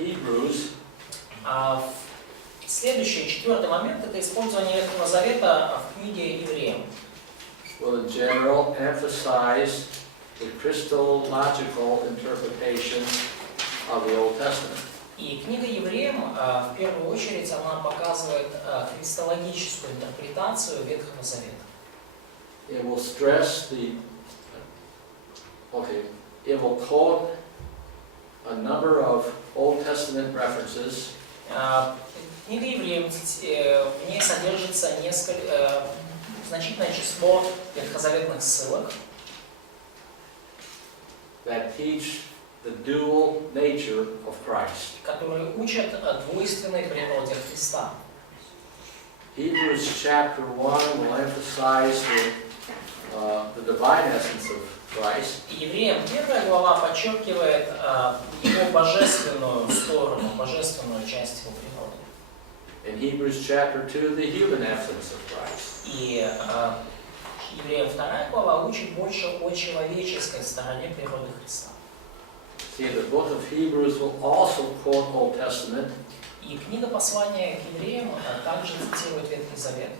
Hebrews. Следующий, четвертый момент, это использование Ветхого Завета в книге Евреям. Will in general emphasize the Christological interpretation of the Old Testament. И книга Евреям, в первую очередь, она показывает христологическую интерпретацию Ветхого Завета. It will stress it will quote a number of Old Testament references. Книга Евреям, в ней содержится значительное число ветхозаветных ссылок, that teach the dual nature of Christ. которые учат о двойственной природе Христа. Hebrews chapter 1 will emphasize the divine essence of Christ. Евреям первая глава подчеркивает его божественную сторону, божественную часть его природы. In Hebrews chapter 2, the human essence of Christ. И Евреям вторая глава учит больше о человеческой стороне природы Христа. See, the book of Hebrews will also quote Old Testament. И книга послания к Евреям также цитирует Ветхий Завет.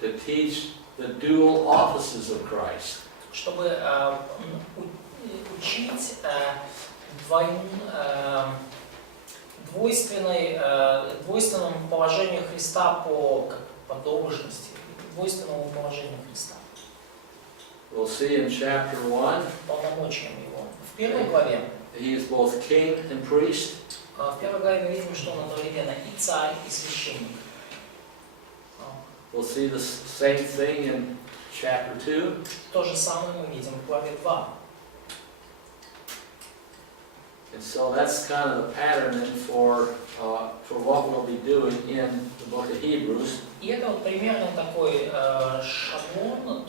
To teach the dual offices of Christ. Чтобы учить двойственному положению Христа по должности, двойственному положению Христа. We'll see in chapter 1. Полномочиям его. В первой главе. He is both king and priest. В первой главе мы видим, что он одновременно и царь, и священник. We'll see the same thing in chapter 2. То же самое мы видим в главе 2. And so that's kind of the pattern for what we'll be doing in the book of Hebrews. И это вот примерно такой шаблон,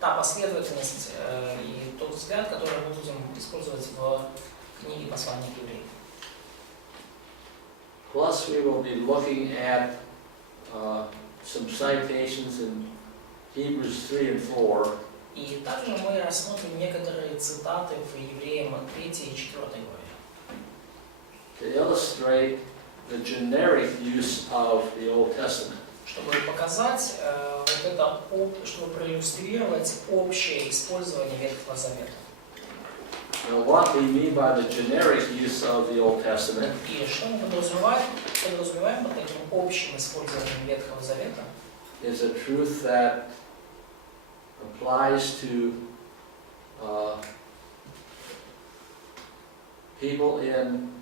та последовательность и тот взгляд, который мы будем использовать в книге послания к Евреям. Plus, we will be looking at some citations in Hebrews 3 and 4. И также мы рассмотрим некоторые цитаты в Евреям 3 и 4 главе. To illustrate the generic use of the Old Testament. Чтобы показать чтобы проиллюстрировать общее использование Ветхого Завета. Now, what we mean by the generic use of the Old Testament И что мы подразумеваем под таким общим использованием Ветхого Завета? is a truth that applies to people in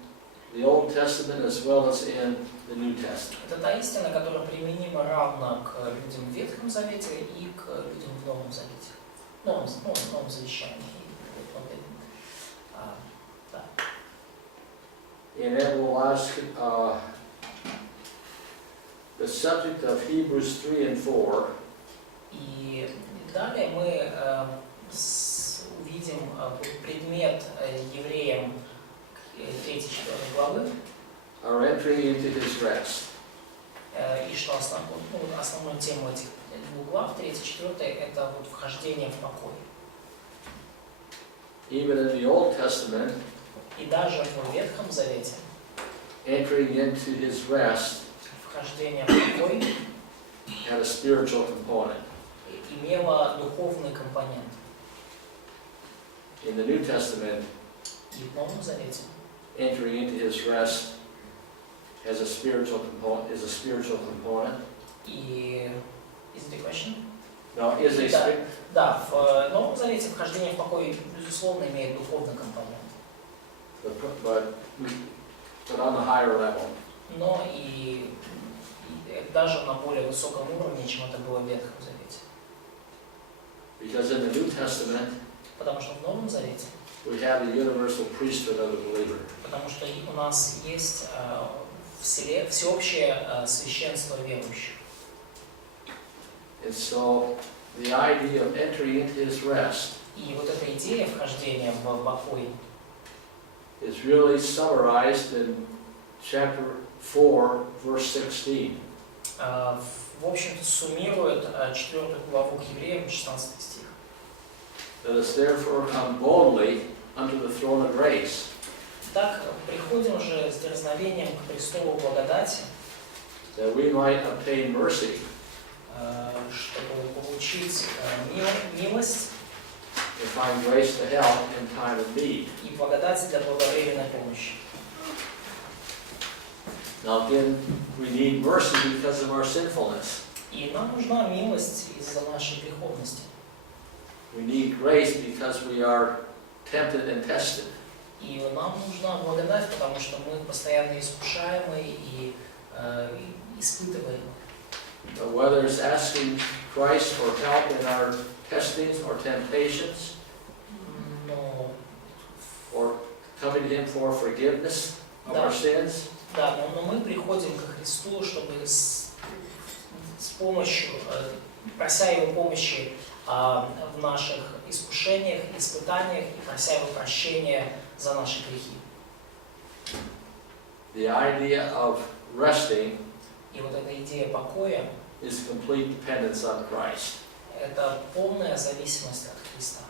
the Old Testament as well as in the New Testament. Это та истина, которая применима равно к людям в Ветхом Завете и к людям в Новом Завете. Новом Завещании. And it will ask the subject of Hebrews 3 and 4. И далее мы увидим предмет Евреям 3-4 главы. Are entering into his rest. И что основную тему этих двух глав, 3-4, это вот вхождение в покой. Even in the Old Testament, И даже в Ветхом Завете entering into his rest вхождение в покой had a spiritual component. имело духовный компонент. In the New Testament, И в Новом Завете entering into his rest has a spiritual component. И is the question? No, is a Да, в Новом Завете вхождение в покой, безусловно, имеет духовный компонент. but on the higher level. Но и даже на более высоком уровне, чем это было в Ветхом Завете. Because in the New Testament, Потому что в Новом Завете, we have the universal priesthood of the believer. потому что у нас есть всеобщее священство верующих. And so the idea of entering into his rest И вот эта идея вхождения в покой is really summarized in chapter 4, verse 16. В общем-то суммирует 4 главу к Евреям, 16 стих. Let us therefore come boldly unto the throne of grace. Так, приходим же с дерзновением к престолу благодати, That we might obtain mercy чтобы получить милость and find grace to help in time of need. и благодать для благовременной помощи. Now again, we need mercy because of our sinfulness. И нам нужна милость из-за нашей греховности. We need grace because we are tempted and tested. И нам нужна благодать, потому что мы постоянно искушаемы и испытываемы. Whether it's asking Christ for help in our testings or temptations, Но, or coming to Him for forgiveness of our sins, да, но мы приходим ко Христу, чтобы с помощью, прося Его помощи в наших искушениях, испытаниях и прося Его прощения за наши грехи. the idea of resting И вот эта идея покоя is complete dependence on Christ. – это полная зависимость от Христа.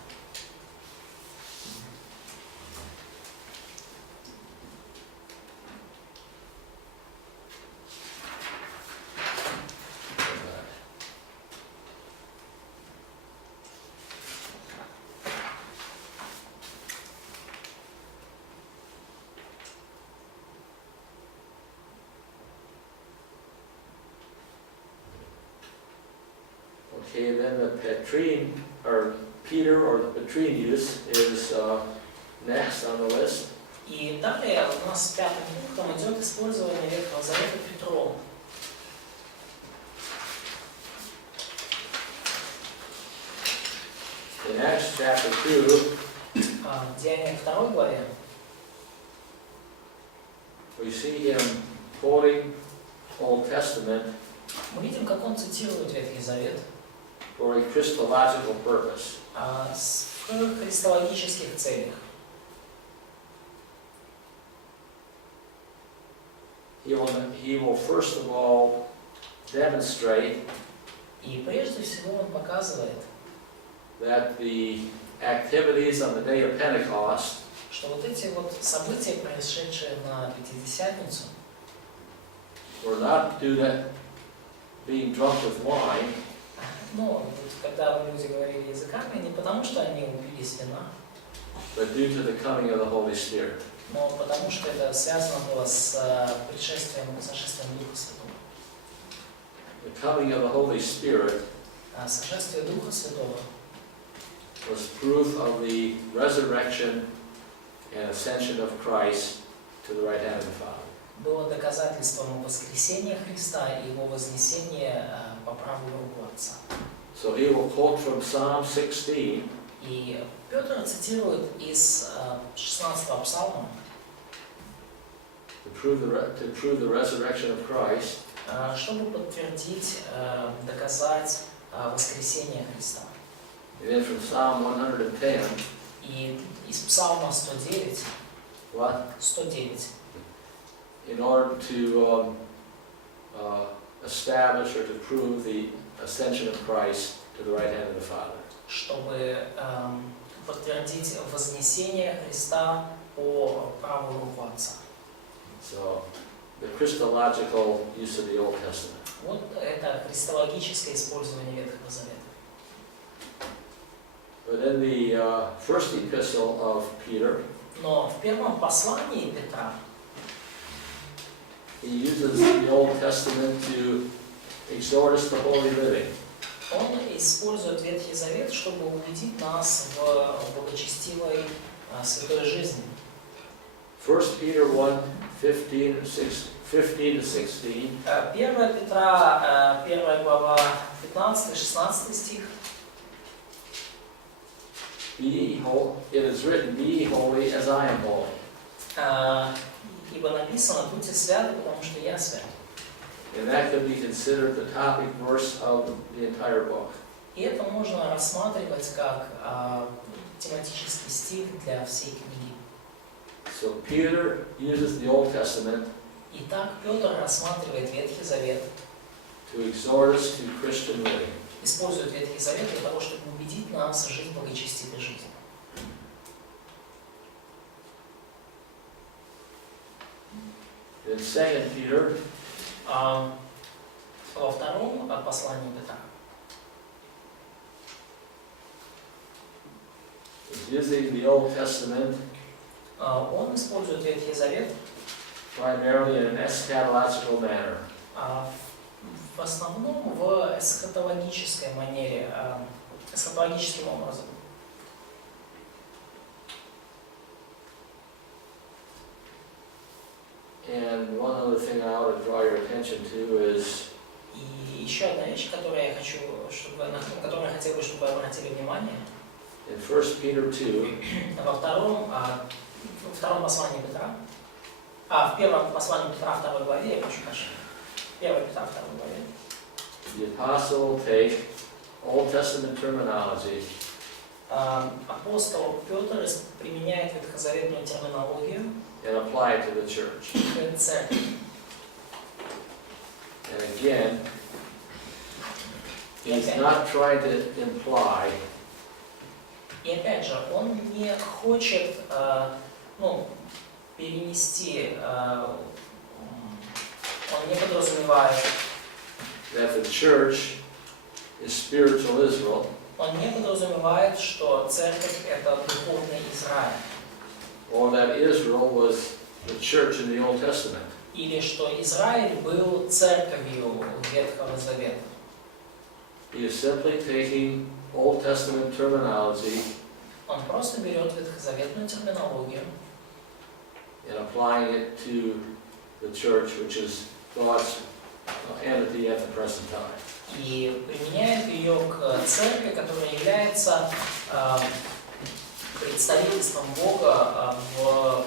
Okay, then the Petrine, or Peter, or the Petrine use is next on the list. И далее у нас пятым пунктом идет использование Ветхого Завета Петром. In Acts chapter 2, В Деяниях 2 главе we see him quoting Old Testament мы видим, как он цитирует Ветхий Завет for a Christological purpose. в христологических целях. He will first of all demonstrate И прежде всего он показывает, that the activities on the day of Pentecost что вот эти вот события, происшедшие на Пятидесятницу, were not due to being drunk with wine, ну, вот когда люди говорили языками, не потому что они упились вина, but due to the coming of the Holy Spirit. но потому что это связано было с пришествием, сошествием Духа Святого. The coming of the Holy Spirit Сошествие Духа Святого was proof of the resurrection and ascension of Christ to the right hand of the Father. было доказательством воскресения Христа и Его вознесения по правую руку Отца. So he will quote from Psalm 16, И Петр цитирует из 16-го псалма, to prove the resurrection of Christ, чтобы подтвердить, доказать воскресение Христа. and then from Psalm 110, И из псалма 109, what? 109, In order to establish or to prove the ascension of Christ to the right hand of the Father. чтобы подтвердить вознесение Христа по правую руку Отца. So, the Christological use of the Old Testament. Вот это христологическое использование Ветхого Завета. But in the first epistle of Peter, Но в первом послании Петра he uses the Old Testament to exhort us to holy living. он использует Ветхий Завет, чтобы убедить нас в благочестивой святой жизни. 1 Peter 1, 15 to 16. 1 Петра, 1 глава, 15-16 стих. It is written, be ye holy as I am holy. Ибо написано, будьте святы, потому что я свят. And that could be considered the topic verse of the entire book. И это можно рассматривать как тематический стих для всей книги. So Peter uses the Old Testament Итак, Петр рассматривает Ветхий Завет, to exhort us to Christian living. использует Ветхий Завет для того, чтобы убедить нас жить благочестивой жизнью. In 2 Peter, Во втором послании Петра is using the Old Testament он использует Ветхий Завет primarily in an eschatological manner. в основном в эсхатологической манере, эсхатологическим образом. And one other thing I want to draw your attention to is И еще одна вещь, которую я хочу, на которую я хотел бы, чтобы вы обратили внимание, in 1 Peter 2, во втором послании Петра, в первом послании Петра 2 главе, я прошу прощения, 1 Петра 2 главе, the apostle take Old Testament terminology апостол Петр применяет ветхозаветную терминологию and apply it to the church. к церкви. And again, he's not trying to imply И опять же, он не хочет перенести, он не подразумевает, that the church is spiritual Israel, он не подразумевает, что церковь это духовный Израиль, or that Israel was the church in the Old Testament. или что Израиль был церковью Ветхого Завета. He is simply taking Old Testament terminology Он просто берет ветхозаветную терминологию and applying it to the church, which is God's entity at the present time. и применяет ее к церкви, которая является представительством Бога в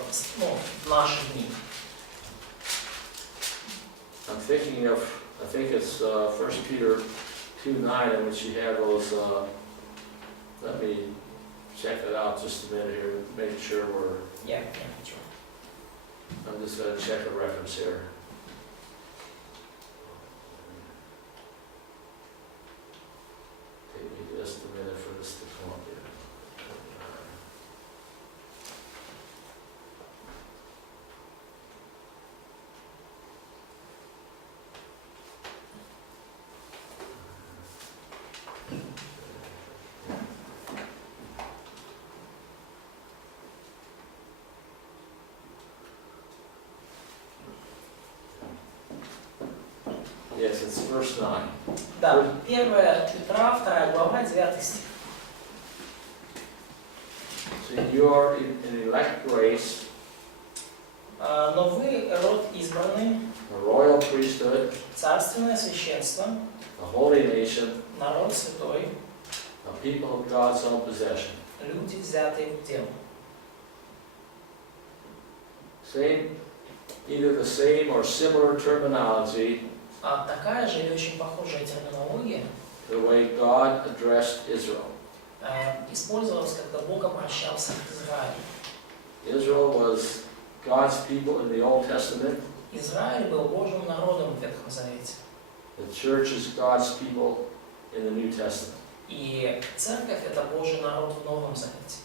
наши дни. I'm thinking of, I think it's 1 Peter 2:9, in which you have those, let me check it out just a minute here, make sure Я I'm just going to check a reference here. Take me just a minute for this to come up here. Yes, it's verse 9. Да, 1 Петра, 2 глава, 9 стих. So you are an elect race, Но вы род избранный, a royal priesthood, царственное священство, a holy nation, народ святой, a people of God's own possession. люди, взятые в дело. Either the same or similar terminology Такая же или очень похожая терминология the way God addressed Israel. использовалась, когда Бог обращался к Израилю. Israel was God's people in the Old Testament. Израиль был Божьим народом в Ветхом Завете. The church is God's people in the New Testament. И церковь это Божий народ в Новом Завете.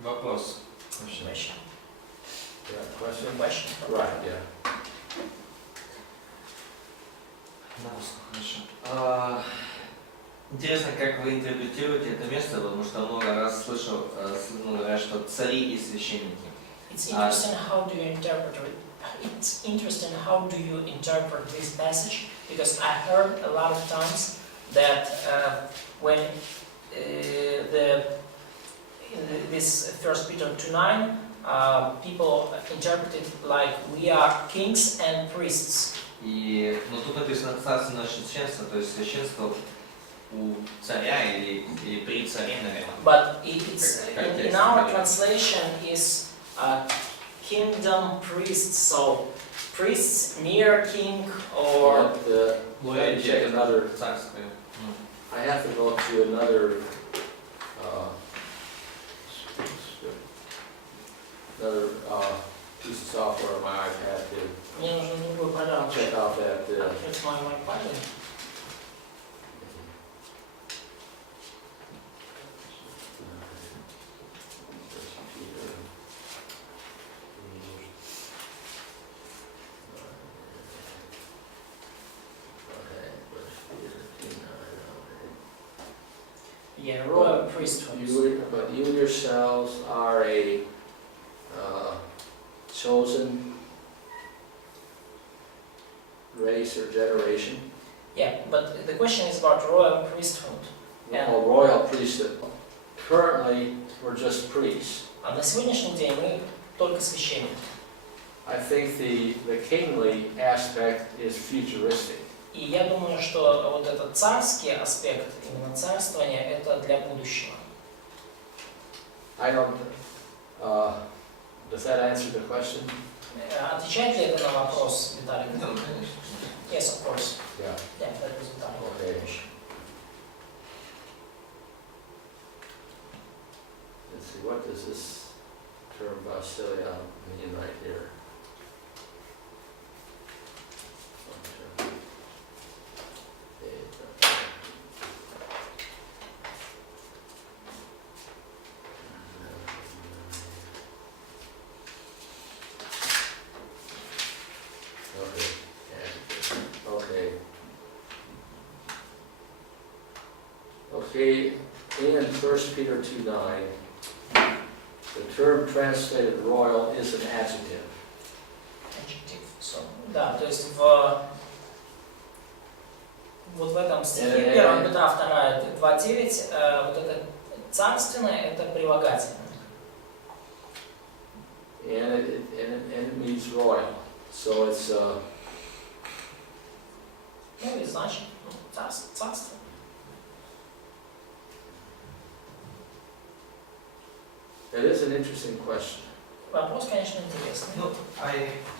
Вопрос. Question. Yeah, question? Question. Right, yeah. Да, хорошо. Интересно, как вы интерпретируете это место, потому что много раз слышал, говорят, что цари и священники. It's interesting how do you interpret it. It's interesting how do you interpret this passage, because I heard a lot of times that when this 1 Peter 2:9 people interpret it like we are kings and priests. И, тут написано царственное священство, то есть священство у царя или при царе, наверное. But it's in our translation is kingdom priests, so priests near king or. Let me check another. Царствие. I have to go to another piece of software on my iPad to Мне нужно другую программу. check out that. Открыть мою iPad. Yeah, royal priesthood. But you yourselves are a chosen race or generation. Yeah, but the question is about royal priesthood. Yeah. Or royal priesthood. Currently, we're just priests. А на сегодняшний день мы только священники. I think the kingly aspect is futuristic. И я думаю, что вот этот царский аспект, именно царствования, это для будущего. I don't. Does that answer the question? Отвечает ли это на вопрос, Виталий? Ну, конечно. Yes, of course. Yeah. Yeah, that was Виталий. Okay. Let's see, what does this term basileia mean right here? Okay, in 1 Peter 2:9, the term translated royal is an adjective. Adjective. So, да, то есть вот в этом стихе 1 Петра 2:9, вот это царственное, это прилагательное. And it means royal. So it's Ну и значит, царство. It is an interesting question. Вопрос, конечно, интересный. Ну,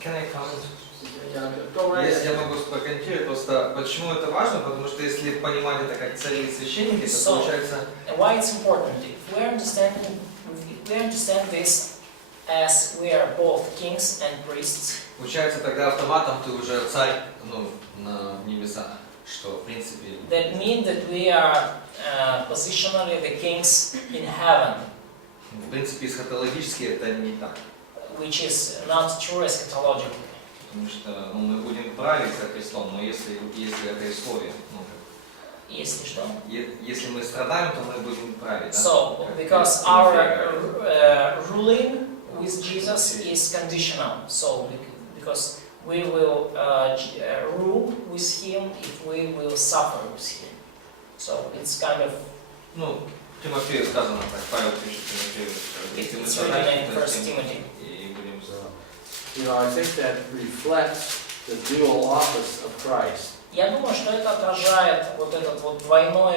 can I comment? Yeah, go right Если ahead. я могу прокомментировать, просто почему это важно, потому что если понимать это как цари и священники, то So, получается... Why it's important? If we understand this as we are both kings and priests, Получается, тогда автоматом ты уже царь, ну, на небесах, что в принципе... that means that we are positionally the kings in heaven, В принципе, эсхатологически это не так. which is not true eschatologically. Потому что мы будем править за Христом, но если это условие, Если что? если мы страдаем, то мы будем править. So, because our ruling with Jesus is conditional, so because we will rule with Him if we will suffer with Him. So it's kind of. Ну, Тимофею сказано так, Павел пишет Тимофею, что если мы It's страдаем, written in то 1 с ним Timothy. и будем You know, I think that reflects the dual office of Christ. Я думаю, что это отражает вот этот вот двойную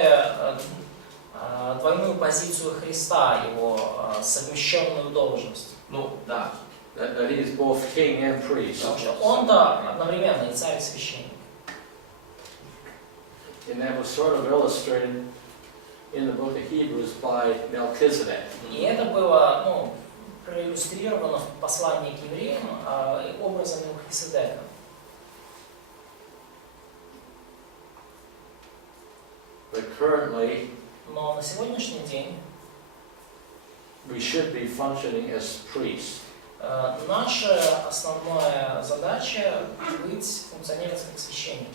позицию Христа, его совмещенную должность. Ну, да. That he is both king and priest. Потому что он-то одновременно и царь, и священник. And that was sort of illustrated in the book of Hebrews by Melchizedek. И это было, проиллюстрировано в послании к евреям образом Мелхиседека. But currently, Но на сегодняшний день we should be functioning as priests. наша основная задача функционировать как священники.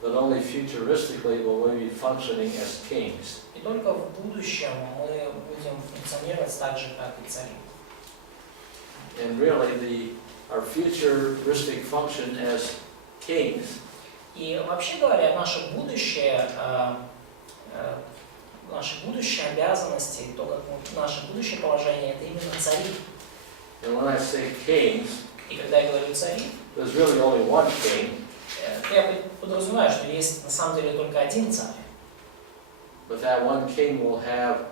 But only futuristically will we be functioning as kings. И только в будущем мы будем функционировать так же, как и цари. And really, our futuristic function as kings И вообще говоря, наши будущие обязанности, то, как наше будущее положение, это именно цари. And when I say kings, И когда я говорю цари, there's really only one king, то я подразумеваю, что есть на самом деле только один царь. but that one king will have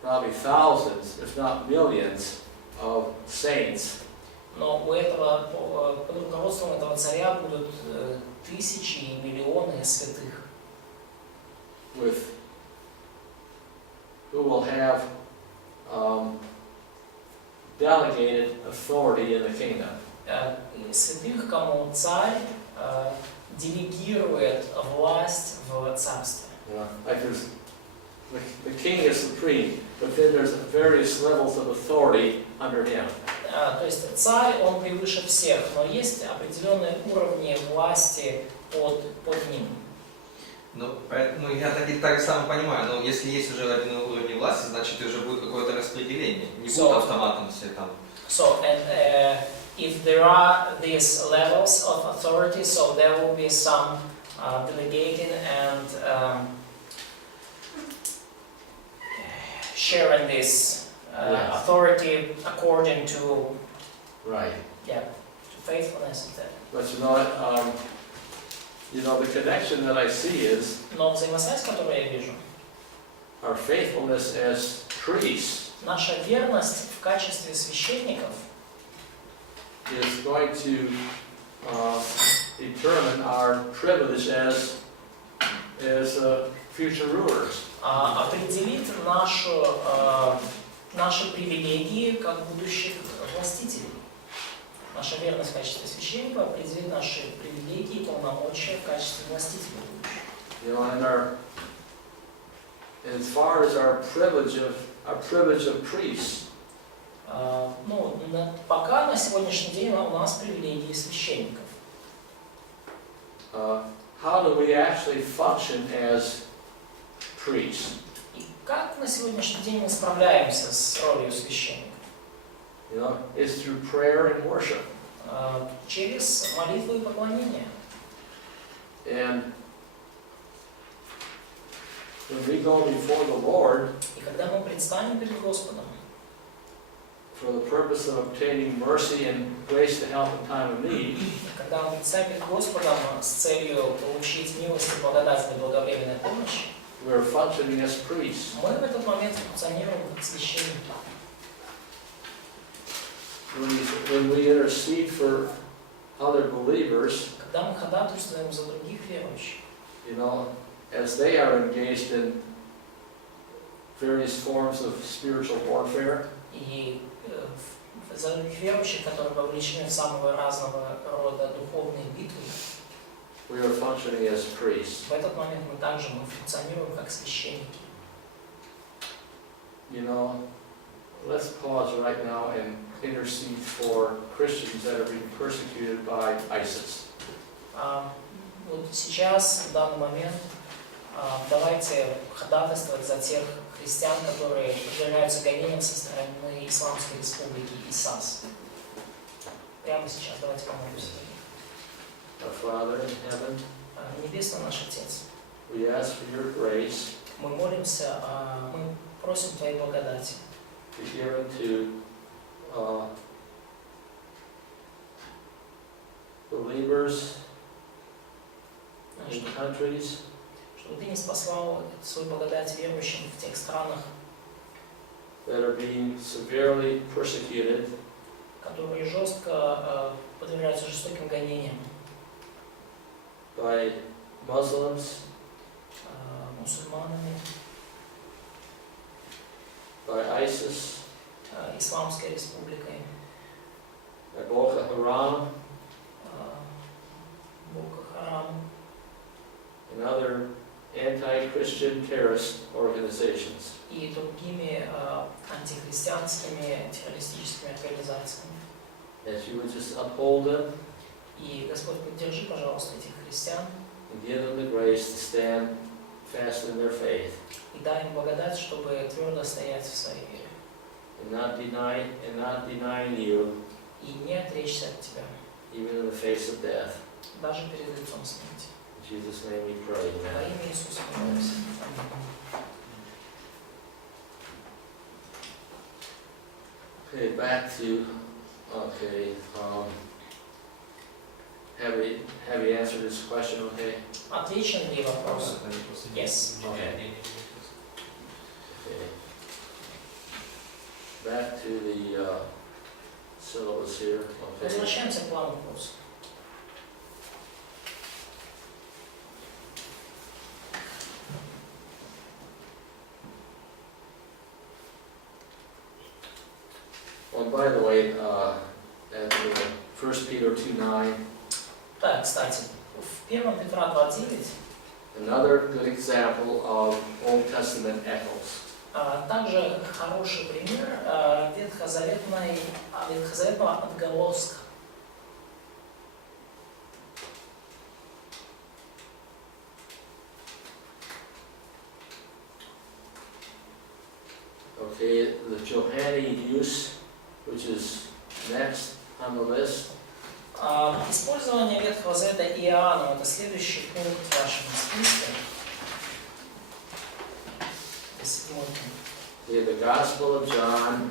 probably thousands, if not millions, of saints. Но у этого, под руководством этого царя будут тысячи и миллионы святых, Who will have delegated authority in the kingdom. святых, кому царь делегирует власть в царстве. Like the king is supreme, but then there's various levels of authority under him. То есть царь, он превыше всех, но есть определенные уровни власти под ним. Ну, поэтому я так само понимаю, но если есть уже один уровень власти, значит уже будет какое-то распределение. Не будут автоматом все там. So, and if there are these levels of authority, so there will be some delegating and sharing this Yes. authority according to, Right. yeah, to faithfulness and that. But the connection that I see is Но взаимосвязь, которую я вижу, our faithfulness as priests наша верность в качестве священников is going to determine our privilege as future rulers. определит наши привилегии как будущих властителей. Наша верность в качестве священника определит наши привилегии и полномочия в качестве властителей будущих. As far as our privilege of priests, Пока на сегодняшний день у нас привилегии священников. how do we actually function as priests? И как на сегодняшний день мы справляемся с ролью священника? It's through prayer and worship. Через молитву и поклонение. And when we go before the Lord И когда мы предстанем перед Господом for the purpose of obtaining mercy and grace to help in time of need, когда мы предстанем перед Господом с целью получить милость и благодать для благовременной помощи, we're functioning as priests. мы в этот момент функционируем как священники. When we intercede for other believers, Когда мы ходатайствуем за других верующих, as they are engaged in various forms of spiritual warfare, и за других верующих, которые вовлечены в самого разного рода духовные битвы, we are functioning as priests. в этот момент мы также функционируем как священники. Let's pause right now and intercede for Christians that are being persecuted by ISIS. Вот сейчас, в данный момент, давайте ходатайствовать за тех христиан, которые подвергаются гонениям со стороны Исламской Республики ИСАС. Прямо сейчас давайте помолимся. Our Father in heaven, Небесный наш Отец, we ask for your grace мы молимся, мы просим Твоей благодати, to give into believers in countries чтобы Ты не спаслал свою благодать верующим в тех странах, that are being severely persecuted которые жестко подвергаются жестоким гонениям, by Muslims, мусульманами, by ISIS, Исламской Республикой, by Boko Haram, Боко Харам and other anti-Christian terrorist organizations. и другими антихристианскими террористическими организациями. That you would just uphold them И, Господь, поддержи, пожалуйста, этих христиан and give them the grace to stand fast in their faith и дай им благодать, чтобы твердо стоять в своей вере and not denying you и не отречься от Тебя, even in the face of death. даже перед лицом смерти. In Jesus' name we pray. Во Amen. имя Иисуса мы молимся. Okay, back to have you answered this question? Okay. Отвечен ли вопрос? Yes. Okay. Back to the syllabus here. Okay. Возвращаемся к плану курса. Well, by the way, at 1 Peter 2:9, Так, кстати, в 1 Петра 2:9 another good example of Old Testament echoes. также хороший пример ветхозаветного отголоска. Okay, the Johannine use, which is next on the list. Использование Ветхого Завета Иоанном — это следующий пункт в вашем списке. Седьмой пункт. Okay, the Gospel of John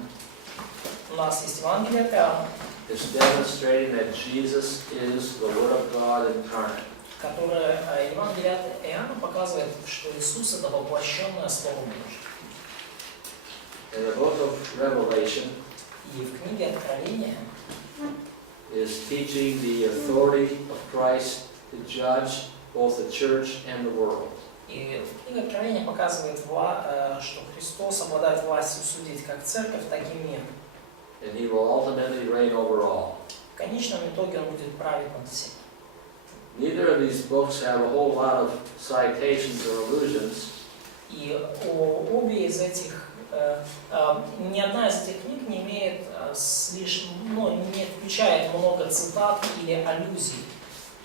У нас есть Евангелие от Иоанна, is demonstrating that Jesus is the Word of God incarnate. которое Евангелие от Иоанна показывает, что Иисус — это воплощенное Слово Божье. In the book of Revelation И в книге Откровения is teaching the authority of Christ to judge both the church and the world. И в книге Откровения показывает, что Христос обладает властью судить как церковь, так и мир. And he will ultimately reign over all. В конечном итоге он будет править над всем. Neither of these books have a whole lot of citations or allusions, И обе из этих, ни одна из этих книг не имеет не включает много цитат или аллюзий.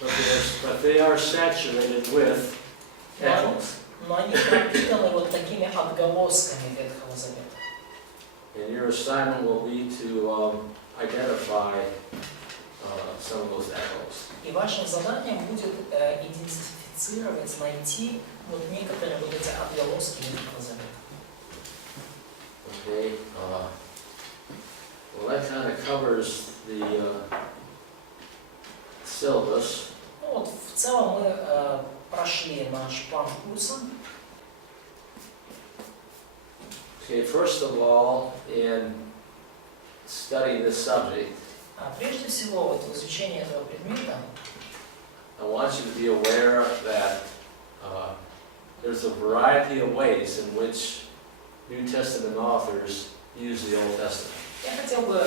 but they are saturated with echoes. Но они пропитаны вот такими отголосками Ветхого Завета. And your assignment will be to identify some of those echoes. И вашим заданием будет идентифицировать, найти вот некоторые вот эти отголоски Ветхого Завета. Okay, well that kind of covers the syllabus. Ну вот в целом мы прошли наш план курса. Okay, first of all, in studying this subject, Прежде всего, вот в изучении этого предмета I want you to be aware that there's a variety of ways in which New Testament authors use the Old Testament. я хотел бы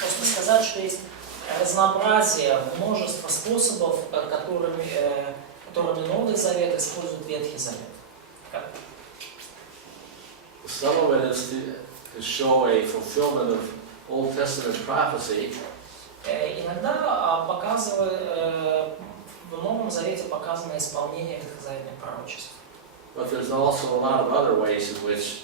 просто сказать, что есть разнообразие, множество способов, которыми Новый Завет использует Ветхий Завет. Some of it is to show a fulfillment of Old Testament prophecy. Иногда в Новом Завете показано исполнение ветхозаветных пророчеств. But there's also a lot of other ways in which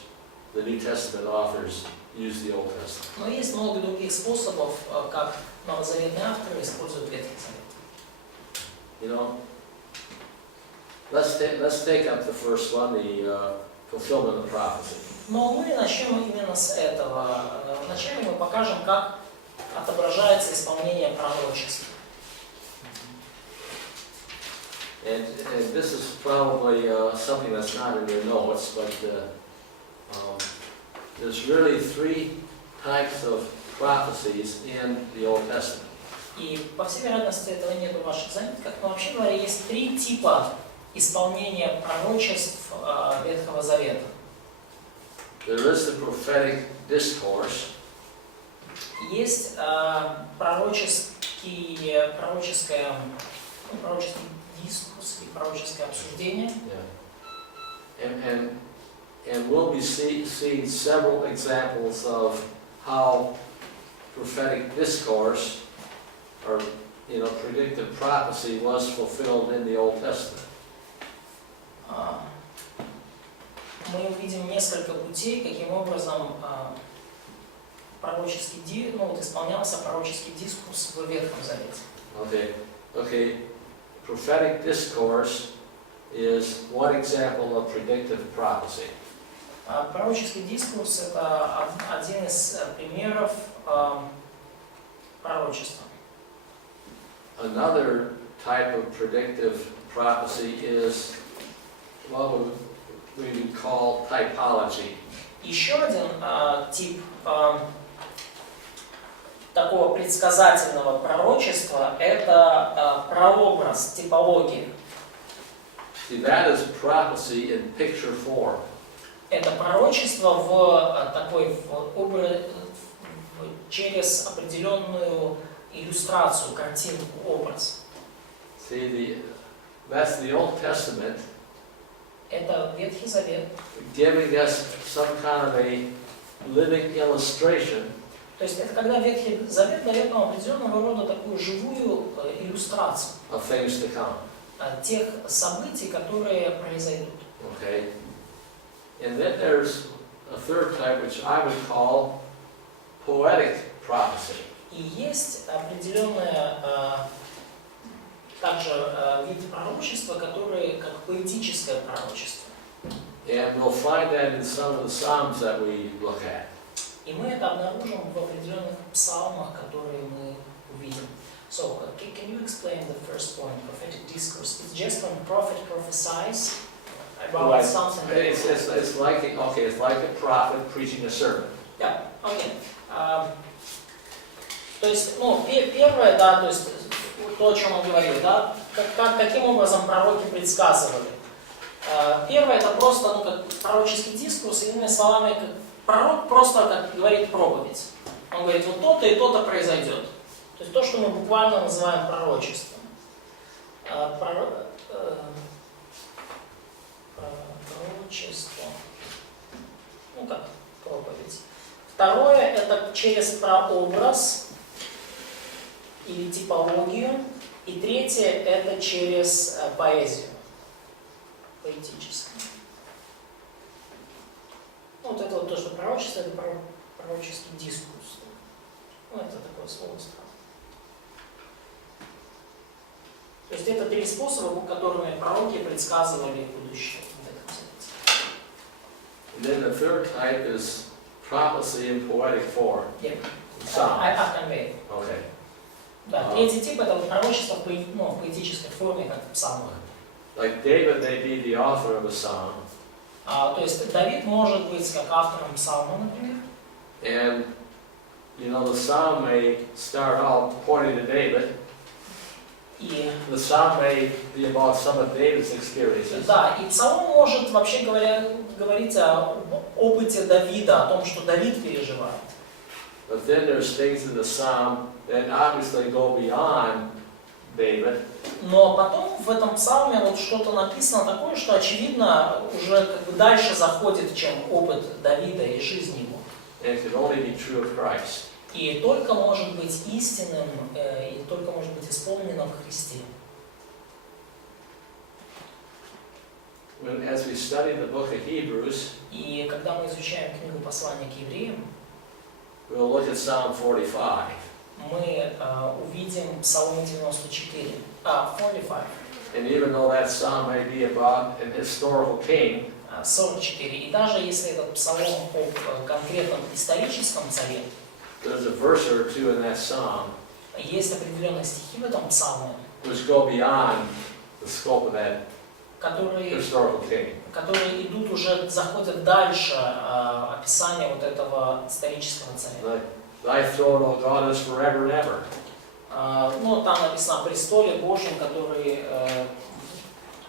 the New Testament authors use the Old Testament. Но есть много других способов, как новозаветные авторы используют Ветхий Завет. You know, let's take up the first one, the fulfillment of prophecy. Но мы начнем именно с этого. Вначале мы покажем, как отображается исполнение пророчеств. And this is probably something that's not in your notes, but there's really three types of prophecies in the Old Testament. И, по всей вероятности, этого нет в ваших заметках, но вообще говоря, есть три типа исполнения пророчеств Ветхого Завета. There is the prophetic discourse. Есть пророческий дискурс и пророческое обсуждение. Yeah. And we'll be seeing several examples of how prophetic discourse or predictive prophecy was fulfilled in the Old Testament. Мы увидим несколько путей, каким образом исполнялся пророческий дискурс в Ветхом Завете. Okay. Prophetic discourse is one example of predictive prophecy. Пророческий дискурс — это один из примеров пророчества. Another type of predictive prophecy is what we would call typology. Еще один тип такого предсказательного пророчества — это прообраз, типология. See, that is prophecy in picture form. Это пророчество через определенную иллюстрацию, картинку, образ. See, that's the Old Testament. Это Ветхий Завет. Giving us some kind of a living illustration. То есть это когда Ветхий Завет дает нам определенного рода такую живую иллюстрацию Of things to come. Тех событий, которые произойдут. Okay. And then there's a third type, which I would call poetic prophecy. И есть определенная также вид пророчества, который как поэтическое пророчество. And we'll find that in some of the Psalms that we look at. И мы это обнаружим в определенных псалмах, которые мы увидим. So, can you explain the first point, prophetic discourse? It's just when a prophet prophesies about Right. something. It's like a prophet preaching a sermon. Да, окей. То есть, ну, первое, да, то есть то, о чем он говорил, да, каким образом пророки предсказывали. Первое, это просто, ну, как пророческий дискурс, иными словами, как пророк просто как говорит проповедь. Он говорит, вот то-то и то-то произойдет. То есть то, что мы буквально называем пророчеством. Пророчество. Ну как проповедь. Второе, это через прообраз или типологию. И третье, это через поэзию. Поэтическое. Ну, вот это вот то, что пророчество, это пророческий дискурс. Ну, это такое слово странное. То есть это три способа, которыми пророки предсказывали будущее в Ветхом Завете. And then the third type is prophecy in poetic form. Yeah. Psalms. I convey. Okay. Да, третий тип это вот пророчество в поэтической форме, как в псалмах. Like David may be the author of a psalm. То есть Давид может быть как автором псалма, например. And you know, the psalm may start out pointing to David. И The psalm may be about some of David's experiences. да, и псалом может, вообще говоря, говорить о опыте Давида, о том, что Давид переживает. But then there's things in the psalm that obviously go beyond David. Но потом в этом псалме вот что-то написано такое, что очевидно уже как бы дальше заходит, чем опыт Давида и жизнь его. And it can only be true of Christ. И только может быть истинным, и только может быть исполненным в Христе. As we study the book of Hebrews, И когда мы изучаем книгу послания к евреям, we'll look at Psalm 45. мы увидим Псалом 94, 45. And even though that psalm may be about an historical king, 44. И даже если этот псалом об конкретном историческом царе, there's a verse or two in that psalm есть определенные стихи в этом псалме, which go beyond the scope of that которые historical king. идут уже, заходят дальше описания вот этого исторического царя. Like, thy throne, O God, is forever and ever. Ну, там написано о престоле Божьем, который,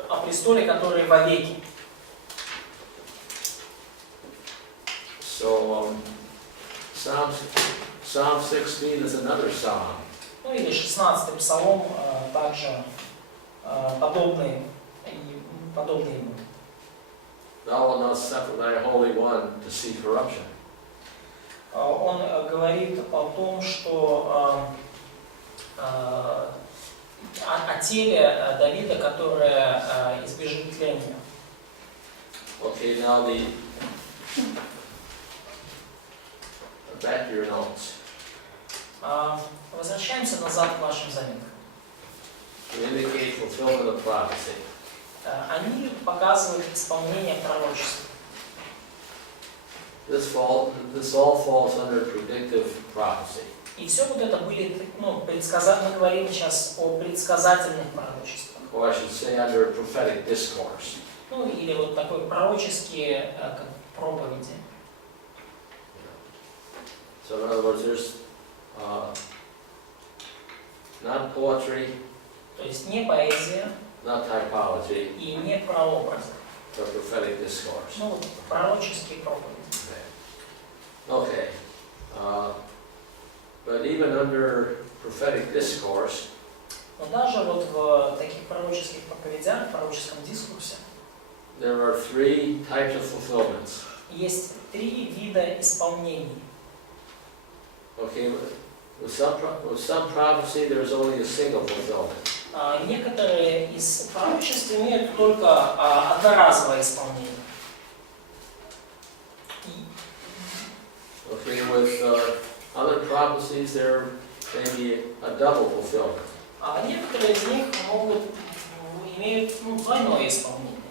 о престоле, который вовеки. So, Psalm 16 is another psalm. Ну или 16-й псалом также подобный ему. Thou wilt not suffer thy Holy One to see corruption. Он говорит о том, что о теле Давида, которое избежит тления. Okay, now back to your notes. Возвращаемся назад к вашим заметкам. To indicate fulfillment of prophecy. Они показывают исполнение пророчества. This all falls under predictive prophecy. И все вот это были, ну, мы говорим сейчас о предсказательных пророчествах. Or I should say under prophetic discourse. Ну, или вот такой пророческие как проповеди. So in other words, there's not poetry, То есть не поэзия not typology, и не прообраз. but prophetic discourse. Ну, вот пророческие проповеди. Okay. But even under prophetic discourse, Но даже вот в таких пророческих проповедях, в пророческом дискурсе, there are three types of fulfillments. есть три вида исполнений. Okay, with some prophecy, there's only a single fulfillment. Некоторые из пророчеств имеют только одноразовое исполнение. Okay, with other prophecies, there may be a double fulfillment. А некоторые из них имеют двойное исполнение.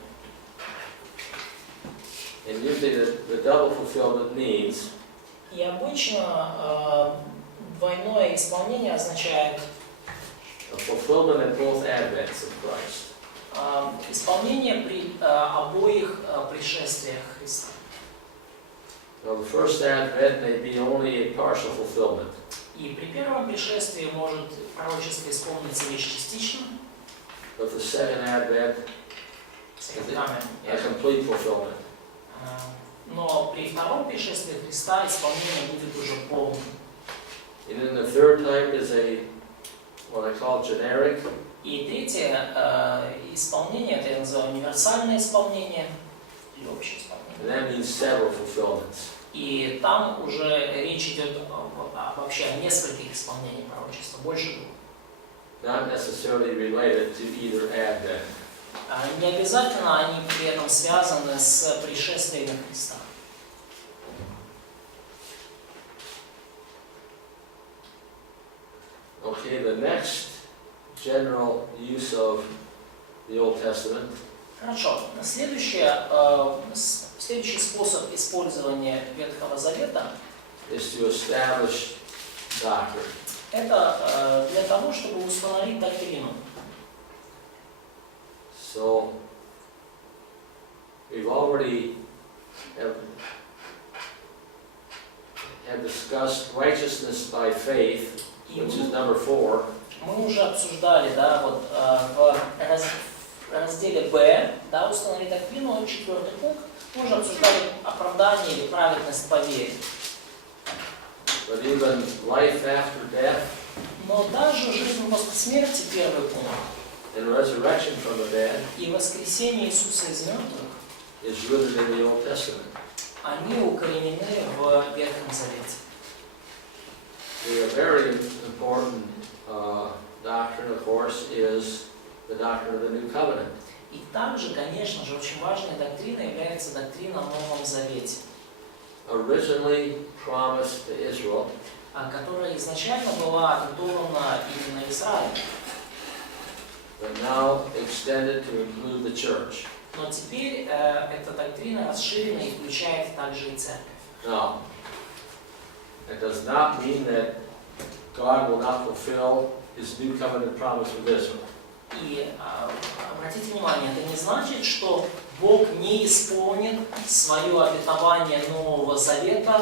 And usually the double fulfillment means И обычно двойное исполнение означает a fulfillment at both advents of Christ. Исполнение при обоих пришествиях Христа. Now, the first advent may be only a partial fulfillment. И при первом пришествии может пророчество исполниться лишь частично, But the second advent is a complete fulfillment. но при втором пришествии Христа исполнение будет уже полным. And then the third type is what I call generic. И третье исполнение, это я называю универсальное исполнение, или общее исполнение. And that means several fulfillments. И там уже речь идет вообще о нескольких исполнениях пророчества, больше двух. Not necessarily related to either advent. Не обязательно они при этом связаны с пришествием Христа. Okay, the next general use of the Old Testament Хорошо. Следующий способ использования Ветхого Завета is to establish doctrine. это для того, чтобы установить доктрину. So we've already have discussed righteousness by faith, which is number 4. Мы уже обсуждали, да, вот в разделе Б, да, установить доктрину, 4-й пункт. Мы уже обсуждали оправдание или праведность по вере. But even life after death Но даже жизнь после смерти, 1-й пункт, and resurrection from the dead и воскресение Иисуса из мертвых, is rooted in the Old Testament. они укоренены в Ветхом Завете. The very important doctrine, of course, is the doctrine of the New Covenant. И также, конечно же, очень важной доктриной является доктрина о Новом Завете, Originally promised to Israel, которая изначально была адресована именно Израилю, but now extended to include the church. но теперь эта доктрина расширена и включает также и церковь. Now, it does not mean that God will not fulfill His new covenant promise with Israel. И обратите внимание, это не значит, что Бог не исполнит свое обетование Нового Завета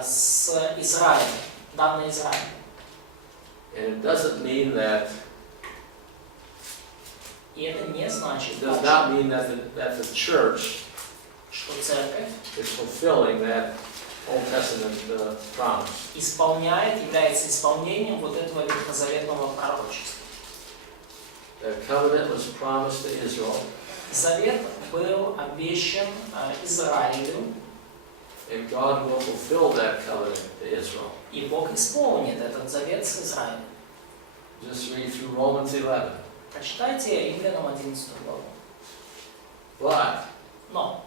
с Израилем, данное Израилем. And it doesn't mean that, И это не значит, it does not mean that the church что церковь is fulfilling that Old Testament promise. исполняет, является исполнением вот этого ветхозаветного пророчества. The covenant was promised to Israel, Завет был обещан Израилю, and God will fulfill that covenant to Israel. и Бог исполнит этот завет с Израилем. Just read through Romans 11. Прочитайте Римлянам 11 главу. But Но,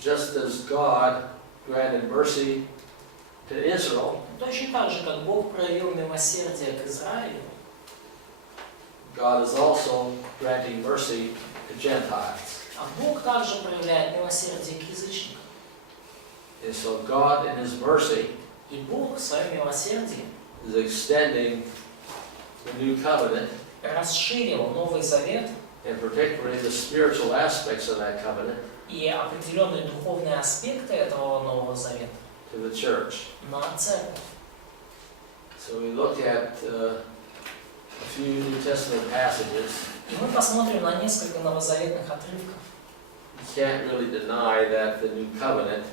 just as God granted mercy to Israel, точно так же, как Бог проявил милосердие к Израилю, God is also granting mercy to Gentiles. а Бог также проявляет милосердие к язычникам. And so God in His mercy И Бог в своем милосердии is extending the new covenant, расширил Новый Завет and particularly the spiritual aspects of that covenant, и определенные духовные аспекты этого Нового Завета to the church. на церковь. So we look at a few New Testament passages. И мы посмотрим на несколько новозаветных отрывков, You can't really deny that the new covenant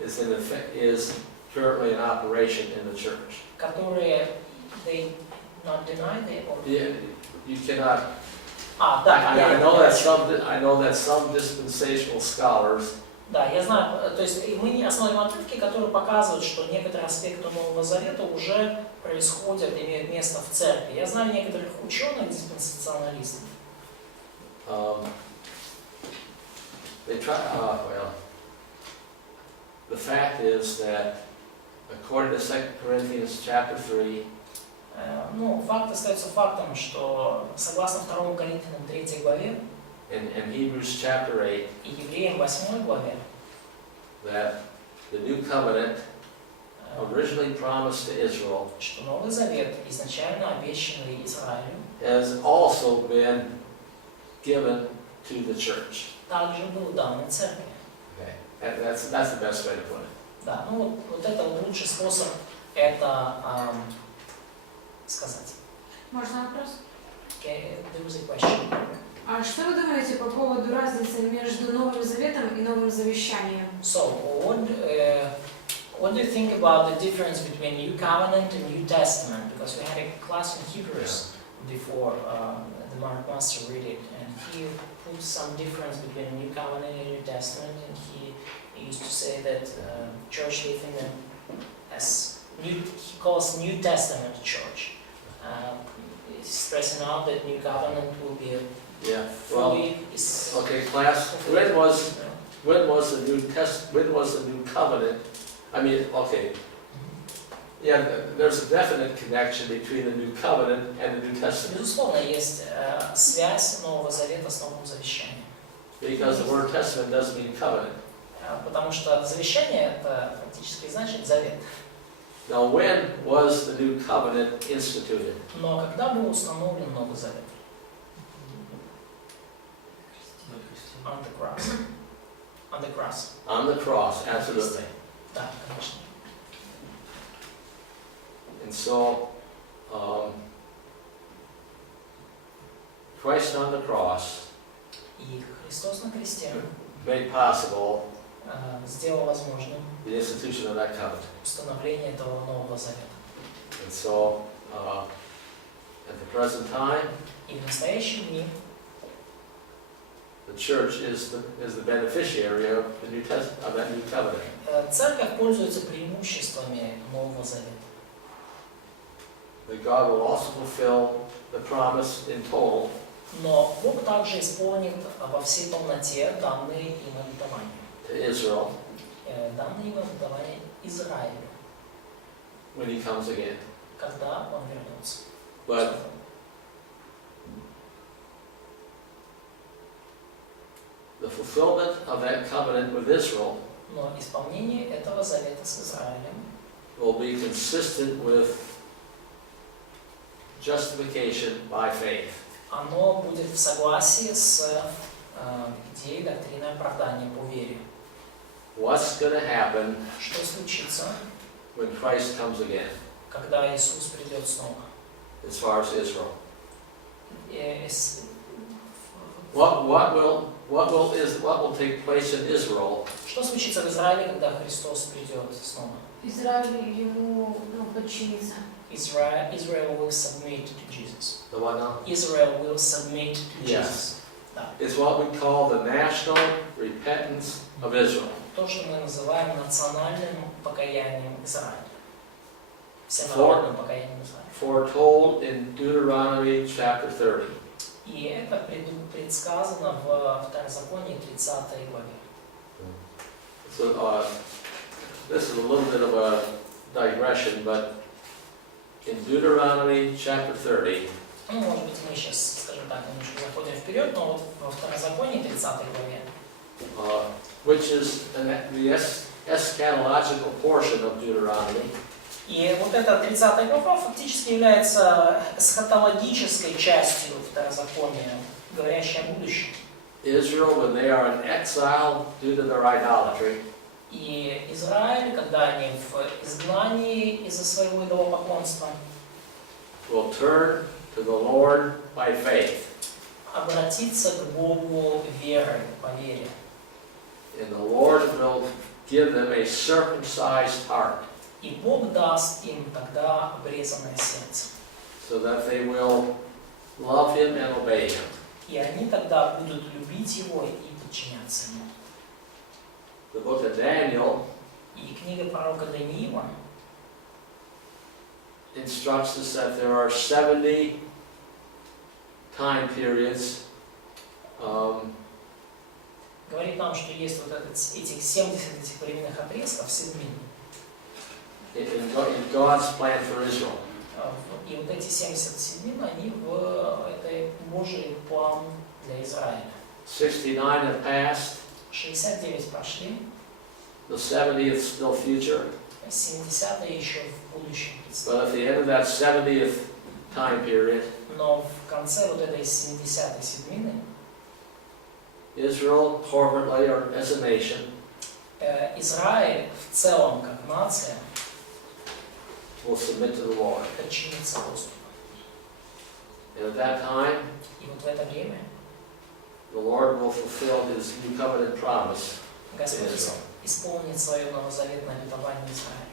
is currently in operation in the church. которые they not deny they or Yeah, you cannot. да, I know that some dispensational scholars да, я знаю, то есть мы осмотрим отрывки, которые показывают, что некоторые аспекты Нового Завета уже происходят, имеют место в церкви. Я знаю некоторых ученых, диспенсационалистов. they try. the fact is that according to 2 Corinthians chapter 3, Ну, факт остается фактом, что согласно 2 Коринфянам 3 главе and Hebrews chapter 8, и Евреям 8 главе, that the new covenant originally promised to Israel что Новый Завет, изначально обещанный Израилю, has also been given to the church. также был дан и церкви. Okay. And that's the best way to put it. Да, ну вот это вот лучший способ это сказать. Можно вопрос? Okay, there was a question. А что вы думаете по поводу разницы между Новым Заветом и Новым Завещанием? So, what do you think about the difference between New Covenant and New Testament? Because we had a class in Hebrews before the Mark Master read it, and he put some difference between New Covenant and New Testament, and he used to say that church living as he calls New Testament church, stressing out that New Covenant will be Yeah. Well, fully is okay, class. When was the new covenant? I mean, okay. Yeah, there's a definite connection between the new covenant and the New Testament. Безусловно, есть связь Нового Завета с Новым Завещанием. Because the word testament doesn't mean covenant. Потому что завещание это фактически значит завет. Now, when was the new covenant instituted? Но когда был установлен Новый Завет? On the cross. On the cross. On the cross, absolutely. Да, конечно. And so, Christ on the cross И Христос на кресте made possible сделал возможным the institution of that covenant. установление этого Нового Завета. And so, at the present time, И в настоящие дни the church is the beneficiary of the New Testament, of that new covenant. церковь пользуется преимуществами Нового Завета. That God will also fulfill the promise in total Но Бог также исполнит во всей полноте данные им обетования. to Israel Данные им обетования Израилю, when He comes again. когда Он вернется. But the fulfillment of that covenant with Israel Но исполнение этого завета с Израилем will be consistent with justification by faith. оно будет в согласии с идеей доктрины оправдания по вере. What's going to happen Что случится, when Christ comes again, когда Иисус придет снова? as far as Israel? И What will take place in Israel что случится в Израиле, когда Христос придет снова? Израиль ему подчинится. Israel will submit to Jesus. the what now? Israel will submit to Yes. Jesus. Да. It's what we call the national repentance of Israel. То, что мы называем национальным покаянием Израиля. Всенародным покаянием Израиля. Foretold in Deuteronomy chapter 30. И это предсказано в Второзаконии 30 главе. So this is a little bit of a digression, but in Deuteronomy chapter 30, Ну, может быть, мы сейчас, скажем так, немножко заходим вперед, но вот во Второзаконии 30 главе, which is the eschatological portion of Deuteronomy, и вот эта 30 глава фактически является эсхатологической частью Второзакония, говорящей о будущем. Israel, when they are in exile due to their idolatry, И Израиль, когда они в изгнании из-за своего идолопоклонства, will turn to the Lord by faith. обратиться к Богу верой, по вере. And the Lord will give them a circumcised heart, И Бог даст им тогда обрезанное сердце. so that they will love Him and obey Him. И они тогда будут любить Его и подчиняться Ему. The book of Daniel И книга пророка Даниила instructs us that there are 70 time periods говорит нам, что есть вот этих 70 этих временных отрезков, седмин. In God's plan for Israel. И вот эти 70 седмин, они в этой Божий план для Израиля. 69 have passed. 69 прошли, The 70th still future. 70-е еще в будущем But предстоит. at the end of that 70th time period, Но в конце вот этой 70-й седмины Israel corporately or as a nation Израиль в целом как нация will submit to the Lord. подчинится Господу. And at that time, И вот в это время the Lord will fulfill His new covenant promise to Господь Israel. исполнит свое новозаветное обетование Израиля.